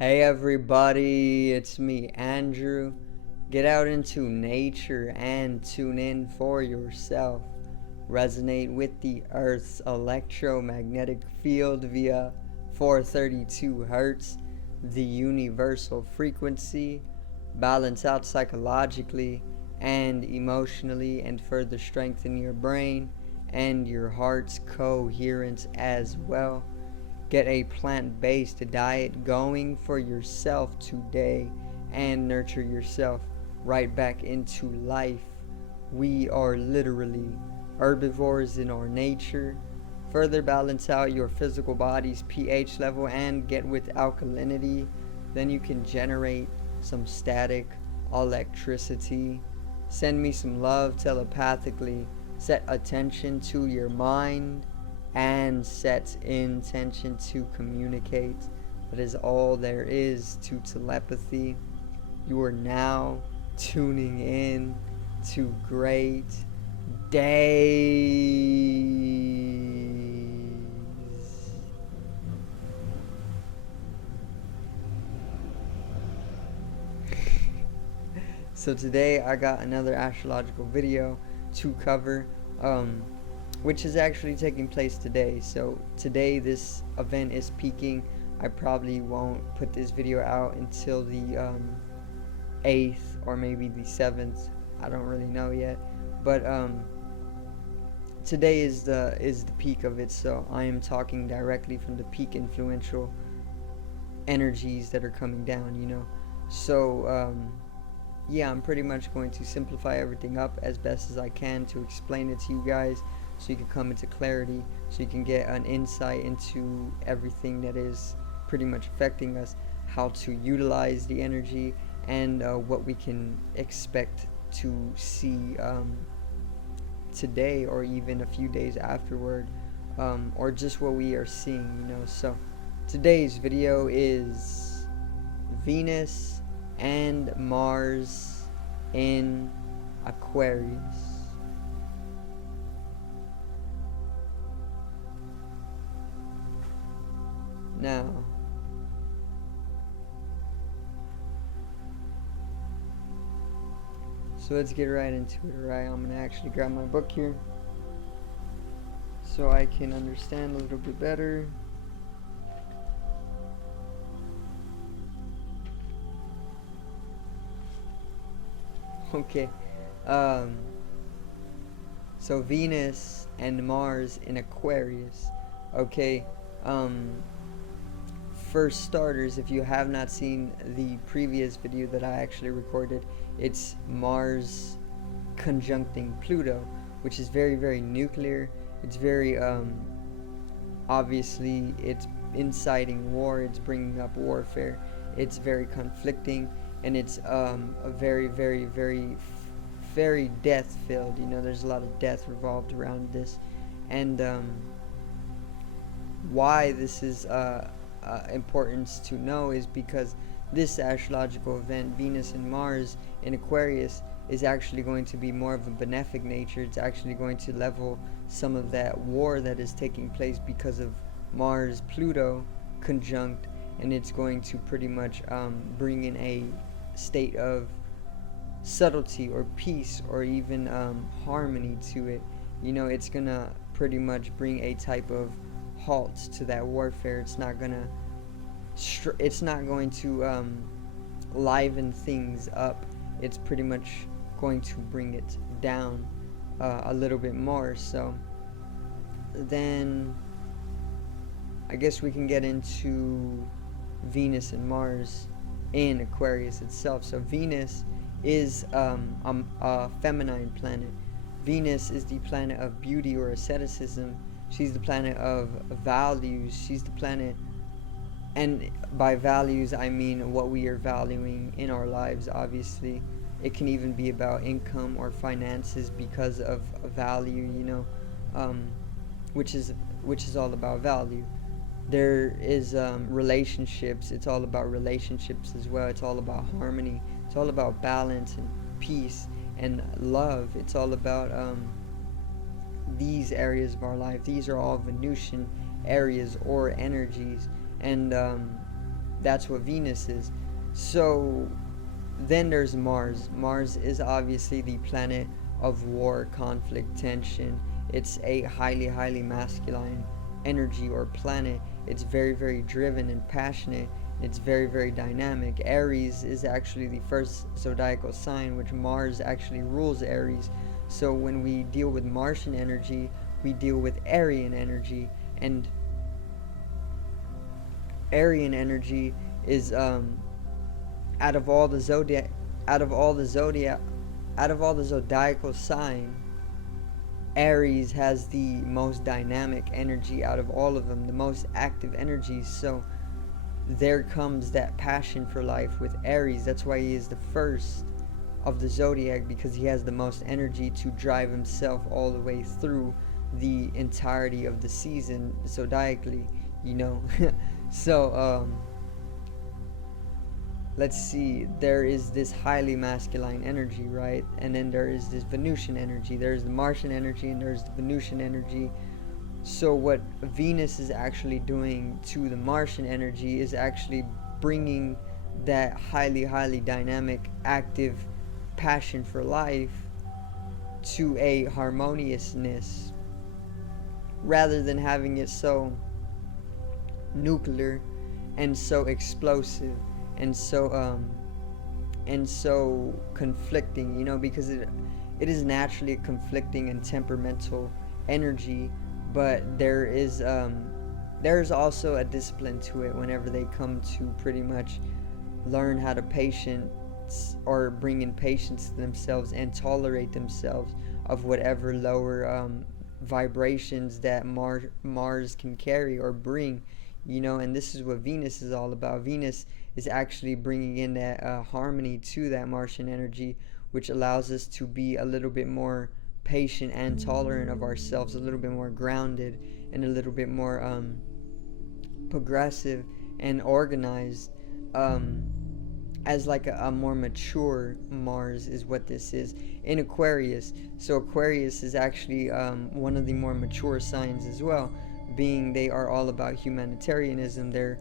Hey everybody, it's me, Andrew. Get out into nature and tune in for yourself. Resonate with the Earth's electromagnetic field via 432 Hertz, the universal frequency. Balance out psychologically and emotionally, and further strengthen your brain and your heart's coherence as well. Get a plant based diet going for yourself today and nurture yourself right back into life. We are literally herbivores in our nature. Further balance out your physical body's pH level and get with alkalinity. Then you can generate some static electricity. Send me some love telepathically. Set attention to your mind and set intention to communicate. That is all there is to telepathy. You are now tuning in to great days. So today I got another astrological video to cover, which is actually taking place today. So today this event is peaking. I probably won't put this video out until the 8th or maybe the 7th. I don't really know yet, but today is the peak of it. So I am talking directly from the peak influential energies that are coming down. So yeah, I'm pretty much going to simplify everything up as best as I can to explain it to you guys, so you can come into clarity, so you can get an insight into everything that is pretty much affecting us, how to utilize the energy, and what we can expect to see today or even a few days afterward, or just what we are seeing. So today's video is Venus and Mars in Aquarius. Now, so let's get right into it. Alright, I'm gonna actually grab my book here so I can understand a little bit better. Okay, so Venus and Mars in Aquarius. Okay, for starters, if you have not seen the previous video that I actually recorded, it's Mars conjuncting Pluto, which is very, very nuclear. It's very, obviously, it's inciting war, it's bringing up warfare, it's very conflicting, and it's a very, very, very death filled. There's a lot of death revolved around this, and why this is importance to know is because this astrological event, Venus and Mars in Aquarius, is actually going to be more of a benefic nature. It's actually going to level some of that war that is taking place because of Mars Pluto conjunct, and it's going to pretty much bring in a state of subtlety or peace or even harmony to it. It's gonna pretty much bring a type of halt to that warfare. It's not going to liven things up. It's pretty much going to bring it down a little bit more. So then I guess we can get into Venus and Mars in Aquarius itself. So Venus is a feminine planet. Venus is the planet of beauty or asceticism. She's the planet of values. She's the planet, and by values I mean what we are valuing in our lives. Obviously, it can even be about income or finances because of value, which is all about value. There is relationships. It's all about relationships as well. It's all about harmony. It's all about balance and peace and love. It's all about these areas of our life. These are all Venusian areas or energies, and That's what Venus is. So then there's Mars. Mars is obviously the planet of war, conflict, tension. It's a highly masculine energy or planet. It's very driven and passionate. It's very dynamic. Aries is actually the first zodiacal sign, which Mars actually rules Aries. So when we deal with Martian energy, we deal with Aryan energy, and Aryan energy is out of all the zodiac out of all the zodiac out of all the zodiacal sign, Aries has the most dynamic energy out of all of them, the most active energy. So there comes that passion for life with Aries. That's why he is the first of the zodiac, because he has the most energy to drive himself all the way through the entirety of the season zodiacally, you know. So let's see, there is this highly masculine energy, right? And then there is this Venusian energy. There's the Martian energy and there's the Venusian energy. So what Venus is actually doing to the Martian energy is actually bringing that highly dynamic, active passion for life to a harmoniousness, rather than having it so nuclear and so explosive and so conflicting, you know, because it is naturally a conflicting and temperamental energy. But there's also a discipline to it whenever they come to pretty much learn how to patience or bring in patience to themselves and tolerate themselves of whatever lower vibrations that Mars can carry or bring, you know. And this is what Venus is all about. Venus is actually bringing in that harmony to that Martian energy, which allows us to be a little bit more patient and tolerant of ourselves, a little bit more grounded, and a little bit more progressive and organized, as like a more mature Mars is what this is in Aquarius. So Aquarius is actually one of the more mature signs as well, being they are all about humanitarianism. They're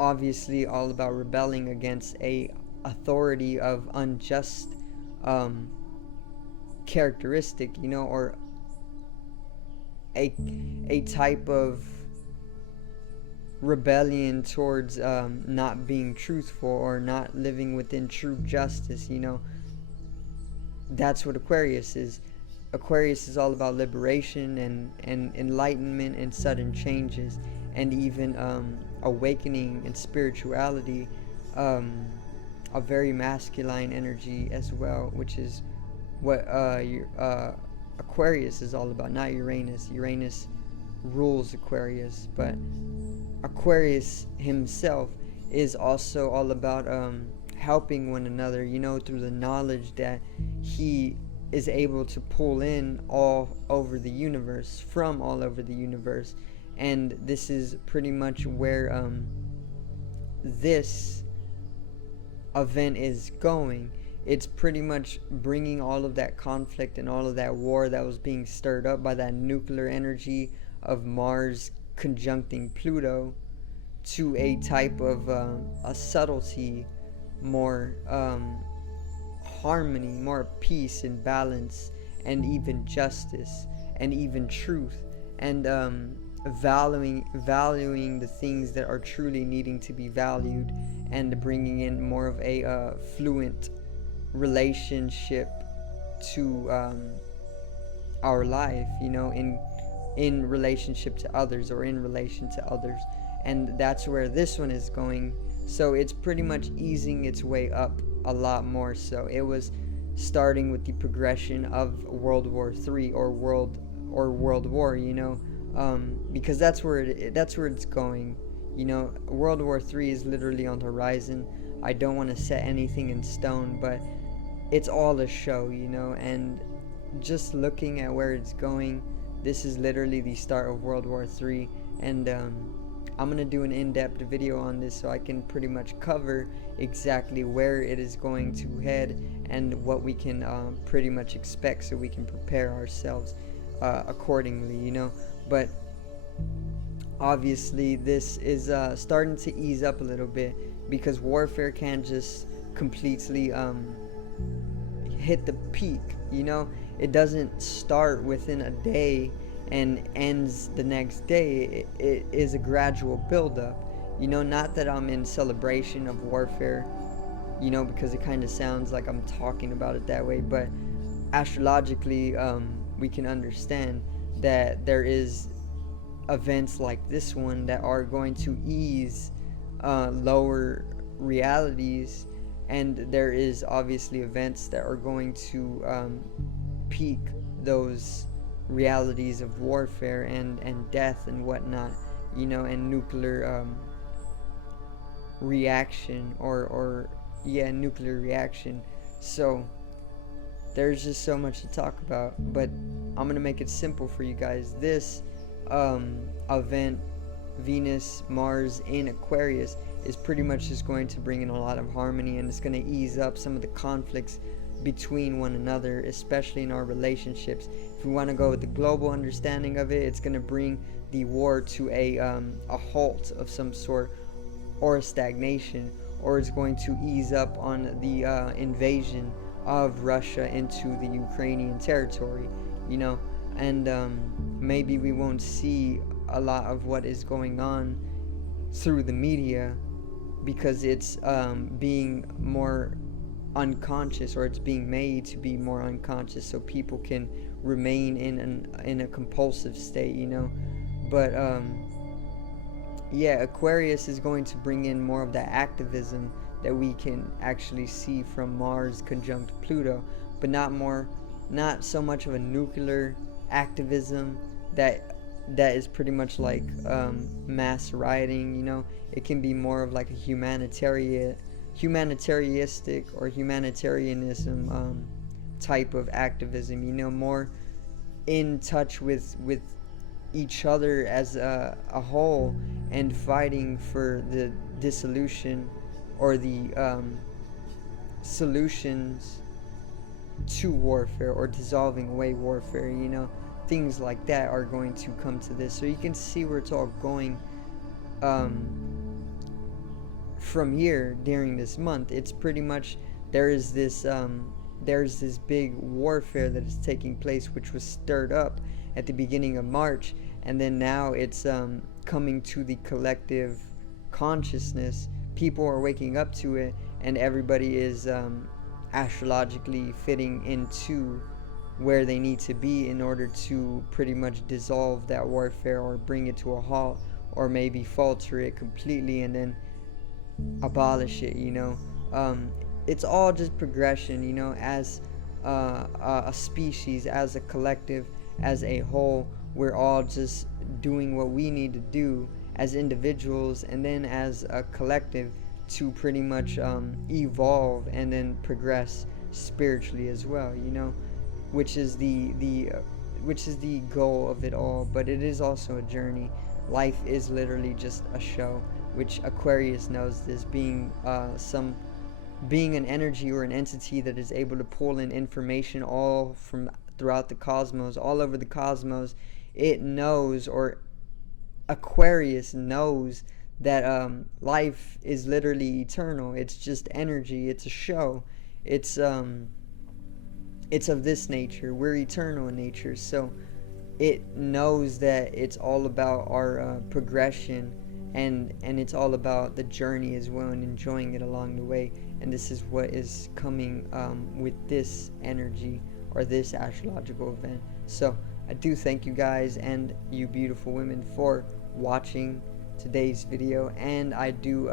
obviously all about rebelling against a authority of unjust characteristic, you know, or a type of rebellion towards not being truthful or not living within true justice, you know. That's what Aquarius is. Aquarius is all about liberation and enlightenment and sudden changes, and even awakening and spirituality, a very masculine energy as well, which is what Aquarius is all about, not Uranus. Uranus rules Aquarius, but Aquarius himself is also all about helping one another, you know, through the knowledge that he is able to pull in all over the universe, from all over the universe. And this is pretty much where this event is going. It's pretty much bringing all of that conflict and all of that war that was being stirred up by that nuclear energy of Mars conjuncting Pluto to a type of a subtlety, more harmony, more peace and balance, and even justice and even truth, and valuing the things that are truly needing to be valued, and bringing in more of a fluent relationship to our life, you know, in relationship to others, or in relation to others. And that's where this one is going. So it's pretty much easing its way up a lot more. So it was starting with the progression of World War III or World War, you know, because that's where it's going. You know, World War III is literally on the horizon. I don't want to set anything in stone, but it's all a show, you know. And just looking at where it's going, this is literally the start of World War III. And I'm going to do an in-depth video on this, so I can pretty much cover exactly where it is going to head and what we can pretty much expect, so we can prepare ourselves accordingly, you know. But obviously this is starting to ease up a little bit, because warfare can't just completely hit the peak. It doesn't start within a day and ends the next day. It is a gradual buildup. Not that I'm in celebration of warfare, because it kind of sounds like I'm talking about it that way, but astrologically, we can understand that there is events like this one that are going to ease lower realities, and there is obviously events that are going to peak those realities of warfare and death and whatnot, and nuclear reaction, or nuclear reaction. So there's just so much to talk about, but I'm gonna make it simple for you guys. This event, Venus, Mars in Aquarius, is pretty much just going to bring in a lot of harmony, and it's going to ease up some of the conflicts between one another, especially in our relationships. If we want to go with the global understanding of it, it's going to bring the war to a halt of some sort, or a stagnation, or it's going to ease up on the invasion of Russia into the Ukrainian territory, and maybe we won't see a lot of what is going on through the media, because it's being more unconscious, or it's being made to be more unconscious, so people can remain in a compulsive state, but Aquarius is going to bring in more of that activism that we can actually see from Mars conjunct Pluto, but not so much of a nuclear activism that is pretty much like mass rioting. It can be more of like a humanitarianistic or humanitarianism type of activism, more in touch with each other as a whole, and fighting for the dissolution or the solutions to warfare, or dissolving away warfare. Things like that are going to come to this. So you can see where it's all going from here during this month. It's pretty much, there's this big warfare that is taking place, which was stirred up at the beginning of March, and then now it's coming to the collective consciousness. People are waking up to it, and everybody is astrologically fitting into where they need to be in order to pretty much dissolve that warfare, or bring it to a halt, or maybe falter it completely and then abolish it. It's all just progression, as a species, as a collective, as a whole. We're all just doing what we need to do as individuals, and then as a collective, to pretty much evolve and then progress spiritually as well, which is the goal of it all. But it is also a journey. Life is literally just a show, which Aquarius knows this, being an energy or an entity that is able to pull in information all from throughout the cosmos, all over the cosmos. It knows, or Aquarius knows, that life is literally eternal. It's just energy. It's a show. It's of this nature. We're eternal in nature, so it knows that it's all about our progression, and it's all about the journey as well, and enjoying it along the way. And this is what is coming with this energy, or this astrological event. So I do thank you guys, and you beautiful women, for watching today's video, and I do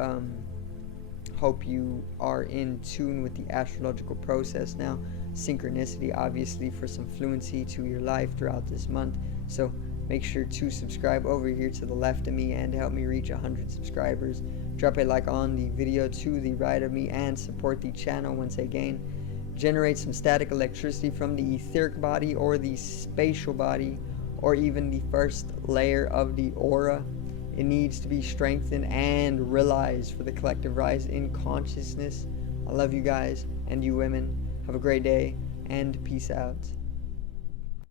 hope you are in tune with the astrological process now. Synchronicity, obviously, for some fluency to your life throughout this month. So make sure to subscribe over here to the left of me and help me reach 100 subscribers. Drop a like on the video to the right of me and support the channel once again. Generate some static electricity from the etheric body, or the spatial body, or even the first layer of the aura. It needs to be strengthened and realized for the collective rise in consciousness. I love you guys, and you women. Have a great day, and peace out.